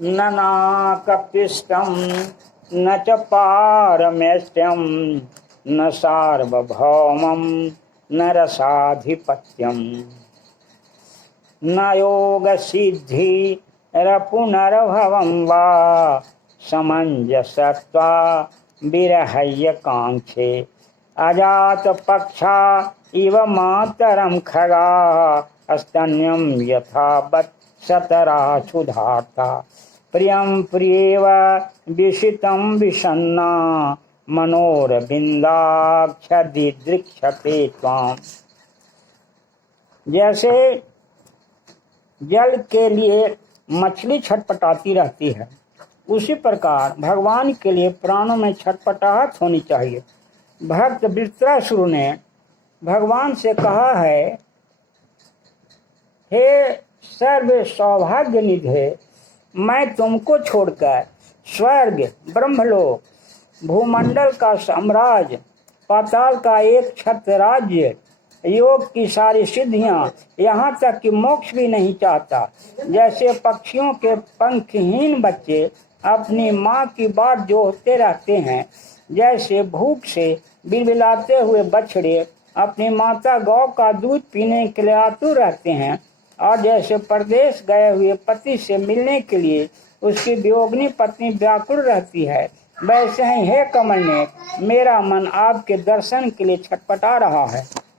न नाकपिष्टं न च पारमेष्ट्यं न सार्वभौमं न रसाधिपत्यं न योगसिद्धिरपुनर्भवं वा समञ्जसत्वा विरहय्य काङ्क्षे अजातपक्षा इव मातरं खगाः स्तन्यं यथावत् सतराक्षुधार्ता प्रियं प्रियेव विषितं विषन्ना मनोरविन्दाक्षदिदृक्षते त्वाम्। जैसे जल के लिए मछली छटपटाती रहती है, उसी प्रकार भगवान के लिए प्राणों में छटपटाहट होनी चाहिए। भक्त वृत्रासुर ने भगवान से कहा है, हे सर्व सौभाग्य निधे, मैं तुमको छोड़कर स्वर्ग, ब्रह्मलोक, भूमंडल का साम्राज्य, पाताल का एक छत्र राज्य, योग की सारी सिद्धियां, यहाँ तक कि मोक्ष भी नहीं चाहता। जैसे पक्षियों के पंखहीन बच्चे अपनी माँ की बाट जोहते रहते हैं, जैसे भूख से बिलबिलाते हुए बछड़े अपनी माता गौ का दूध पीने के लिए आतुर रहते हैं, और जैसे परदेश गए हुए पति से मिलने के लिए उसकी वियोगिनी पत्नी व्याकुल रहती है, वैसे ही हे कमलनेत्र, मेरा मन आपके दर्शन के लिए छटपटा रहा है।